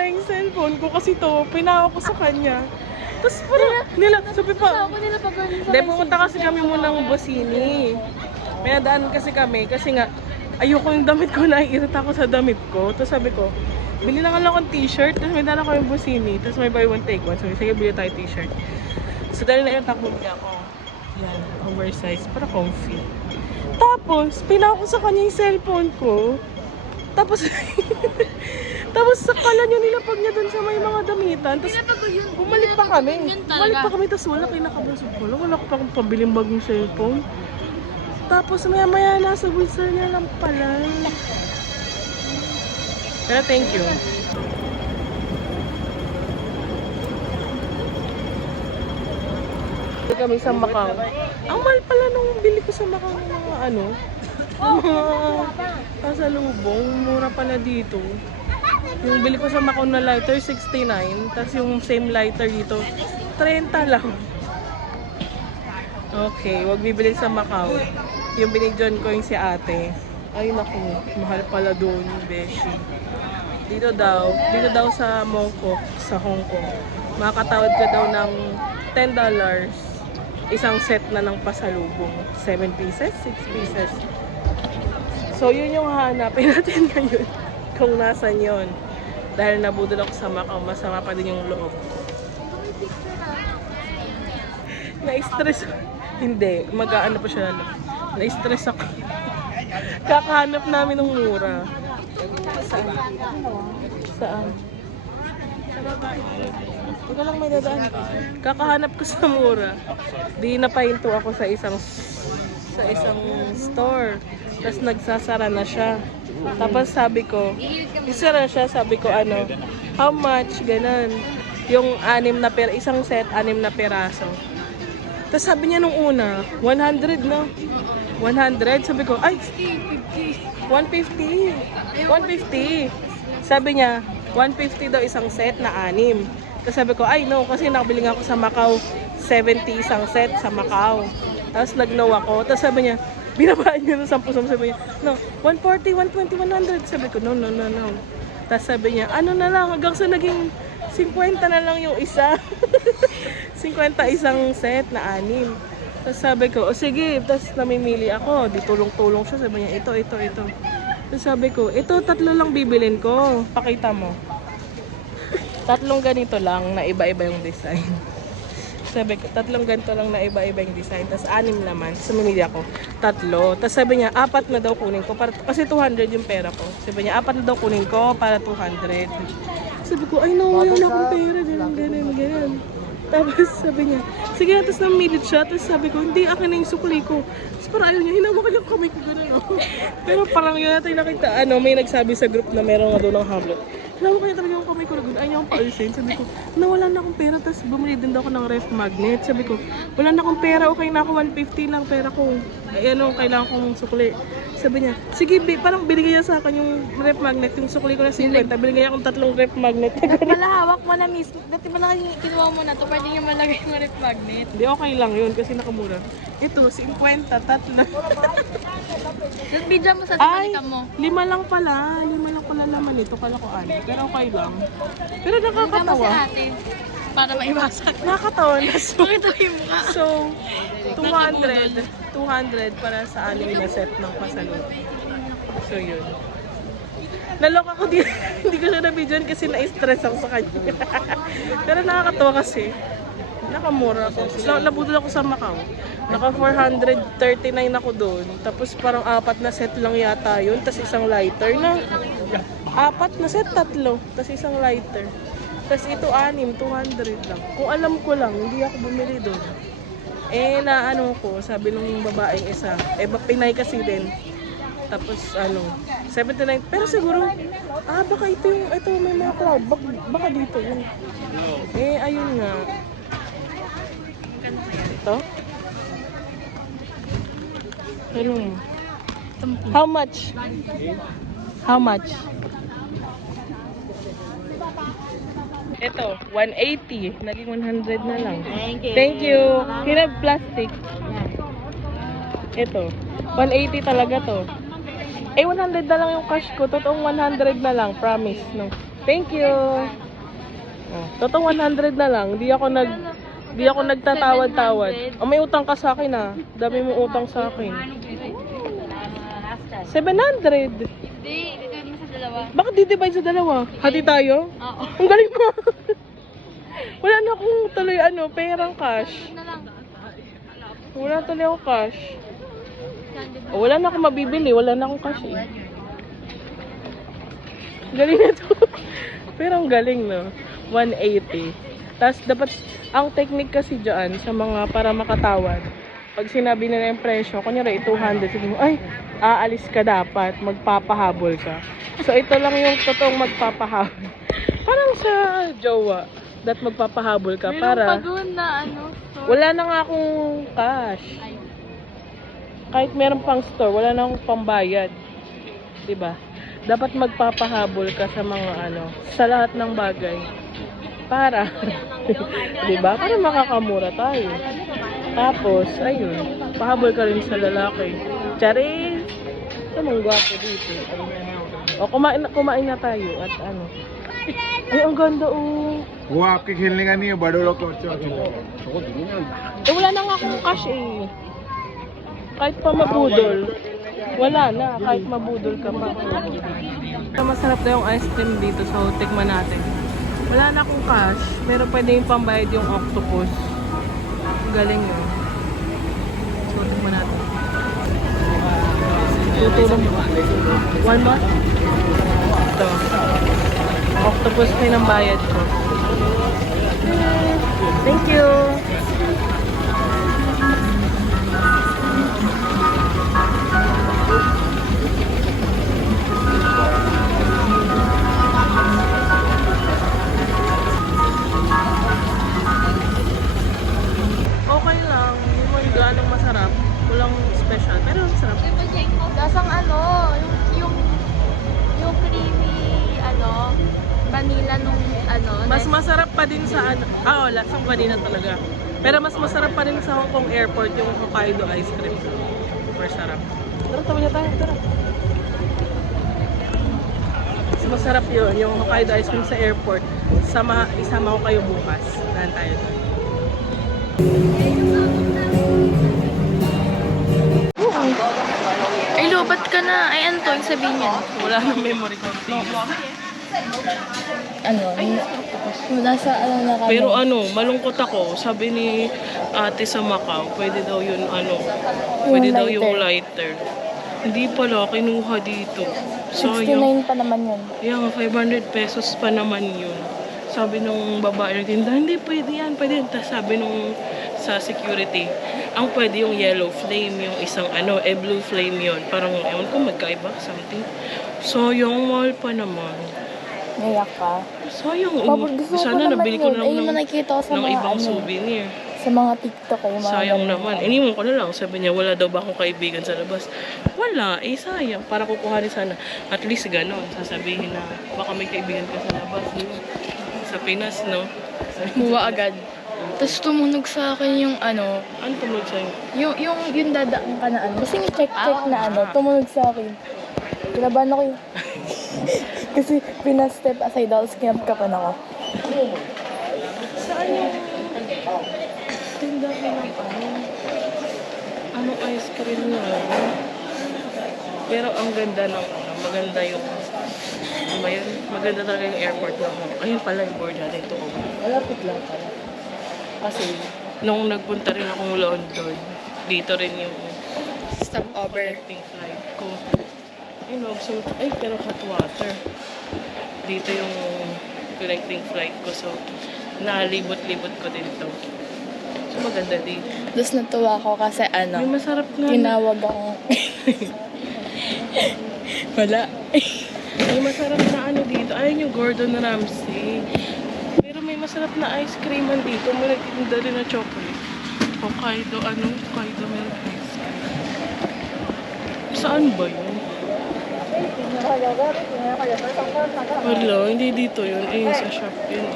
na yung cellphone ko kasi to, pinawa ko sa kanya. Tapos parang, sabi pa, hindi, pumunta kasi kami muna ng Bosini. May nadaan kasi kami, kasi nga, ayoko yung damit ko, naiirita ako sa damit ko. Tapos sabi ko, bili na nga lang akong t-shirt, tapos may dala ko yung Bosini, tapos may buy one take one. So, sige, bili tayo t-shirt. So, dahil naiirita ko, bili ako. Yan, oversize, para comfy. Tapos, pinawa ko sa kanya yung cellphone ko. Tapos, tapos sakala niya nilapag niya dun sa may mga damitan. Tapos, bumalik pa kami. Bumalik pa kami, tapos wala kinakabasog ko. Wala ko pa akong pabiling bagong cellphone. Tapos, maya-maya nasa bulsa niya lang pala. Pero thank you. Kami sa Macau. Ang mahal pala nung bili ko sa Macau ng mga ano, mga pasalubong. Mura pala dito. Yung bili ko sa Macau na lighter, 69. Tapos yung same lighter dito, 30 lang. Okay, wag bibili sa Macau. Yung binigyan ko yung si ate. Ay naku, mahal pala doon, beshi. Dito daw sa Mongkok, sa Hong Kong. Makakatawad ka daw ng $10. Isang set na ng pasalubong. 7 pieces? 6 pieces. So, yun yung hahanapin natin ngayon. Kung nasan yun. Dahil nabudol ako sa Macau, masama pa din yung loob. Na-stress. Hindi. Mag-aano pa siya. Na-stress ako. Kakahanap namin ng mura. Saan? Saan? Ikaw lang may dadaan. Kakahanap ko sa mura. Di napahinto ako sa isang store. Tapos nagsasara na siya. Tapos sabi ko, isara siya, sabi ko ano, how much? Ganon. Yung isang set, 6 na peraso. Tapos sabi niya nung una, 100 na. 100? Sabi ko, ay, 150. 150. Sabi niya, 150 daw isang set na 6. Tapos sabi ko, ay no, kasi nakabili nga ako sa Macau, 70 isang set sa Macau. Tapos nag-no ako. Tapos sabi niya, binabaan niya ng 10. Sabi niya, no, 140, 120, 100. Sabi ko, no. Tapos sabi niya, ano na lang, hanggang sa naging 50 na lang yung isa. 50 isang set na 6. Tapos sabi ko, o sige, tapos namimili ako. Di tulong-tulong siya. Sabi niya, ito. Tapos sabi ko, ito 3 lang bibilin ko. Pakita mo. 3 ganito lang na iba-iba yung design. Sabi ko, 3 ganito lang na iba-iba yung design. Tapos 6 naman. Sumimili ako. 3. Tapos sabi niya, 4 na daw kunin ko. Kasi 200 yung pera ko. Sabi niya, 4 na daw kunin ko para 200. Sabi ko, ay no, wala akong pera. Ganun. Tapos sabi niya, sige na, tapos namilit siya. Tapos sabi ko, hindi, akin na yung sukli ko. Tapos parang ayaw niya, hinawakan yung kamay ko gano'n. Pero parang yun natin nakita, may nagsabi sa group na meron nga doon ng hablet. Hinawakan niya talaga yung kamay ko na gano'n. Ayaw niya akong paalisin. Sabi ko, nawala na akong pera. Tapos bumili din daw ako ng ref magnet. Sabi ko, wala na akong pera. Okay na ako, 150 lang pera ko. Ay kailangan kong sukli. Sabi niya, sige, parang binigay niya sa akin yung ref magnet. Yung sukli ko na 50. Binigay akong 3 ref magnet. Pala hawak mo na mismo. Dati pala kinuha mo na to. Pwede niya malagay yung ref magnet. Hindi, okay lang yun kasi nakamura. Ito, 50, 3. Tapos bidya mo sa tabalikan mo. 5 lang pala. 5 lang pala naman ito. Kala ko ano. Pero okay lang. Pero Bidya mo si nakakatawa. ate. Para maiwasan. Nakakatawa na. Bakit ito yung mukha? So, 200 para sa 6 na set ng pasalubong. So, yun. Naloko ko din. Hindi ko siya na-videoan kasi na-stress ako sa kanya. Pero nakakatawa kasi. Nakamura ako. Nabudol ako sa Macau. Naka 439 ako doon. Tapos parang 4 na set lang yata yun. Tapos isang lighter na. 4 na set, 3. Tapos isang lighter. Tapos ito 6, 200 lang. Kung alam ko lang, hindi ako bumili doon. Sabi nung babaeng isa. Pinay kasi din. Tapos 79. Pero siguro, baka ito may mga cloud. Baka dito yun. Ayun nga. Ito? Ano? How much? How much? Ito, 180. Naging 100 na lang. Thank you. Hirap plastic. Ito, 180 talaga to. 100 na lang yung cash ko. Totoong 100 na lang. Promise. No. Thank you. Oh, totoo 100 na lang. Di ako nagtatawad-tawad. Oh, may utang ka sa akin ah. Dami mo utang sa akin. 700. Hindi, dito mo sa dalawa. Bakit di-divide sa dalawa? Hati tayo? Oo. Ang galing mo. Wala na akong tuloy perang cash. Na lang. Wala tuloy ako cash. Oh, wala na akong mabibili. Wala na akong cash eh. Galing na to. Pero ang galing no. 180. Tapos dapat, ang technique kasi dyan sa mga para makatawad. Pag sinabi nila yung presyo, kunyari 200, sabi mo, ay, aalis ka dapat, magpapahabol ka. So ito lang yung totoong magpapahabol. Parang sa jowa, that magpapahabol ka Meron para... pa doon na store. Wala na nga akong cash. Ay, Kahit meron pang store, wala na akong pambayad. 'Di ba? Dapat magpapahabol ka sa mga sa lahat ng bagay. Para 'di ba? Para makakamura tayo. Tapos, ayun, pahabol ka rin sa lalaki. Charis! Tamang gwapo dito. O, kumain na tayo at Ay, ang ganda वो आपके खेलने का नहीं है बड़े लोग को अच्छा wala na nga akong cash eh. Kahit pa mabudol. Wala na, kahit mabudol ka pa. Masarap na yung ice cream dito, so tikman natin. Wala na akong cash, pero pwede yung pambayad yung octopus. Galing yun. So tikman natin. Tutulong. One ba? Ito. Octopus na yung bayad ko. Thank you. Okay lang. Hindi mo ganong masarap. Walang special. Pero masarap. lasang yung creamy, vanilla nung, Mas masarap pa din sa lasang vanilla talaga. Pero mas masarap pa rin sa Hong Kong Airport yung Hokkaido ice cream. Super sarap. Tara, tabi na tayo. Tara. Mas masarap yun, yung Hokkaido ice cream sa airport. Isama ko kayo bukas. Dahan tayo doon. Ay, lobat ka na. Ay, ano to? Yung sabihin niya. Wala nang memory card. Nasa na kami. Pero malungkot ako. Sabi ni ate sa Macau, pwede daw yun pwede daw yung lighter. Hindi pala, kinuha dito. Sayang. 69 pa naman yun. Yung 500 pesos pa naman yun. Sabi nung babae ng tinda, hindi pwede yan, pwede yan. Tapos sabi nung sa security, ang pwede yung yellow flame, yung isang blue flame yun. Parang, ewan ko, magkaiba, something. So, yung mall pa naman. Ngayak ka. Sayang, Gusto ko sana naman nabili ko yun. na Ay, yung lang nakikita ko sa ng mga ibang souvenir. Sa mga TikTok ay mga Sayang ganun. naman. Iniwan ko na lang. Sabi niya, wala daw ba akong kaibigan sa labas? Wala. Sayang. Para kukuhanin sana. At least ganon. Sasabihin na, baka may kaibigan ka sa labas. Sa Pinas, no? Muwa agad. Tapos tumunog sa akin yung Ano tumunog sa'yo? yung dadaan ka na Kasi yung check na tumunog sa akin. Kinabahan ako yun. Kasi pinastep aside ako, kinapkapan ako. Saan yung tindahan ng anong ice cream na Pero ang ganda ng maganda yung maganda talaga yung airport na ayun pala yung board natin ito. Malapit lang pala. Kasi nung nagpunta rin akong London, dito rin yung Stopover. connecting flight ko. Pero hot water. Dito yung connecting flight ko. So, nalibot-libot ko din to. So, maganda dito. Tapos natuwa ako kasi May masarap nga. tinawag ako. Wala. May masarap na dito. Ayun yung Gordon Ramsay. Pero may masarap na ice creaman dito. May nagtitinda rin na chocolate. Hokkaido milk ice cream. Saan ba yun? Wala, hindi dito yun. Sa shop yun.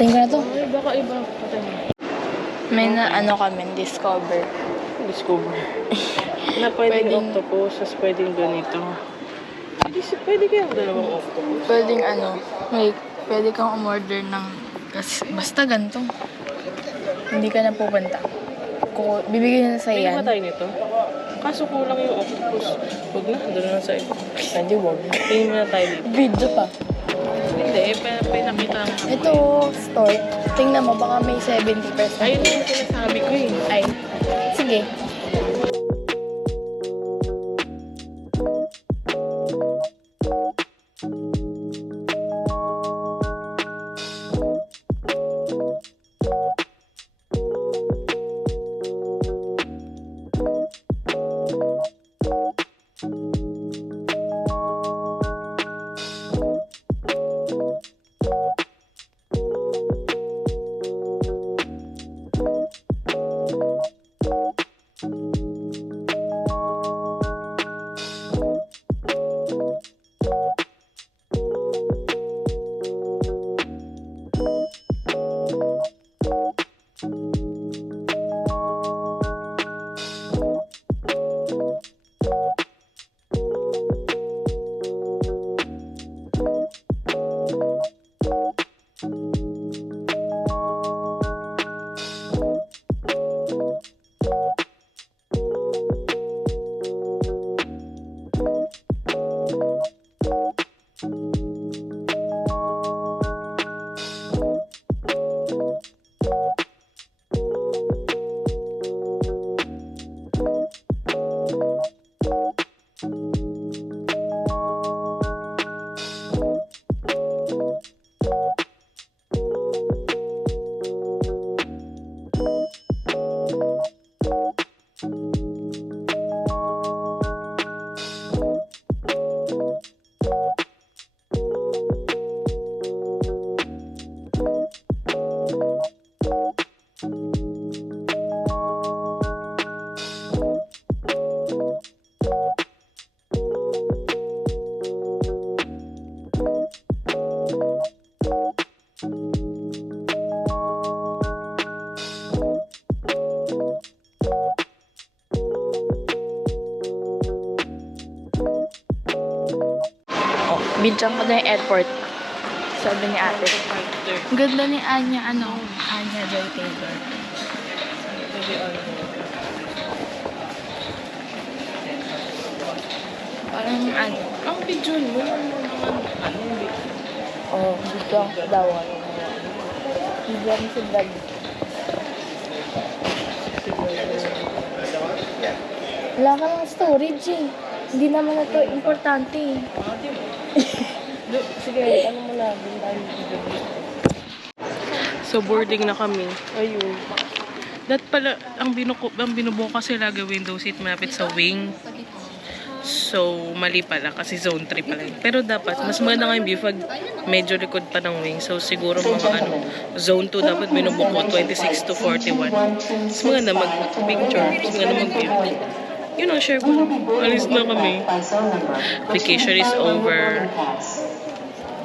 Tingnan ko na to. Ay, baka iba. Patay mo. May kami, discover. Discover. Na pwedeng Pwedeng- octopus, tapos pwedeng ganito. Pwede kayang dalawang octopus. Pwedeng pwede kang umorder ng, basta ganito. Hindi ka na pupunta. Bibigyan na sa Bili ba yan. tayo nito? Kaso kulang yung octopus. Huwag na, doon na sa iba. Hindi, wag. Tingin muna tayo dito. Video pa. Hindi, pinakita lang ako. Ito, store. Tingnan mo, baka may 70%. Ayun yung sinasabi ko eh. Ay, sige. Bidyan ko na yung airport. Sabi ni ate. Ang ganda ni Anya, Anya Joy Taylor. Parang Ang video mo naman, bidyan ko daw. Bidyan si vlog. Wala ka ng storage eh. Hindi naman na to importante eh. Sige, ano mo na, So, boarding na kami. Ayun. Pala, ang binubuo kasi lagi window seat malapit sa wing. So, mali pala kasi zone 3 pala yun. Pero dapat, mas maganda nga yung view pag medyo likod pa ng wing. So, siguro mga zone 2 dapat binubuo 26 to 41. Mas maganda mag-picture. Mas maganda mag-view. Yun ang share ko. Alis na kami. Vacation is over.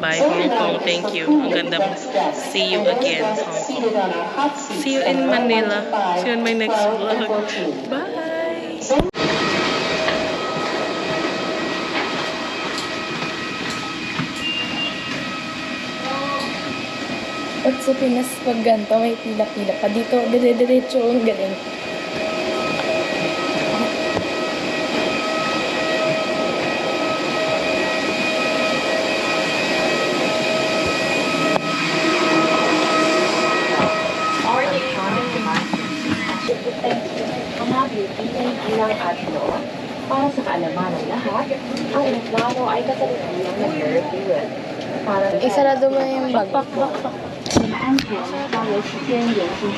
Bye, Hong Kong. Thank you. Ang ganda mo. See you again, Hong Kong. See you in Manila. See you in my next vlog. Bye! At sa Pinas, pag ganito, may pila-pila pa. Dito, dire-diretso ang galing. Ilang atlo. Para sa kaalaman ng lahat, ang eroplano ay kasalukuyang nag-refuel. Para Isarado mo yung bag.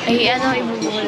Ay, ibubuhol.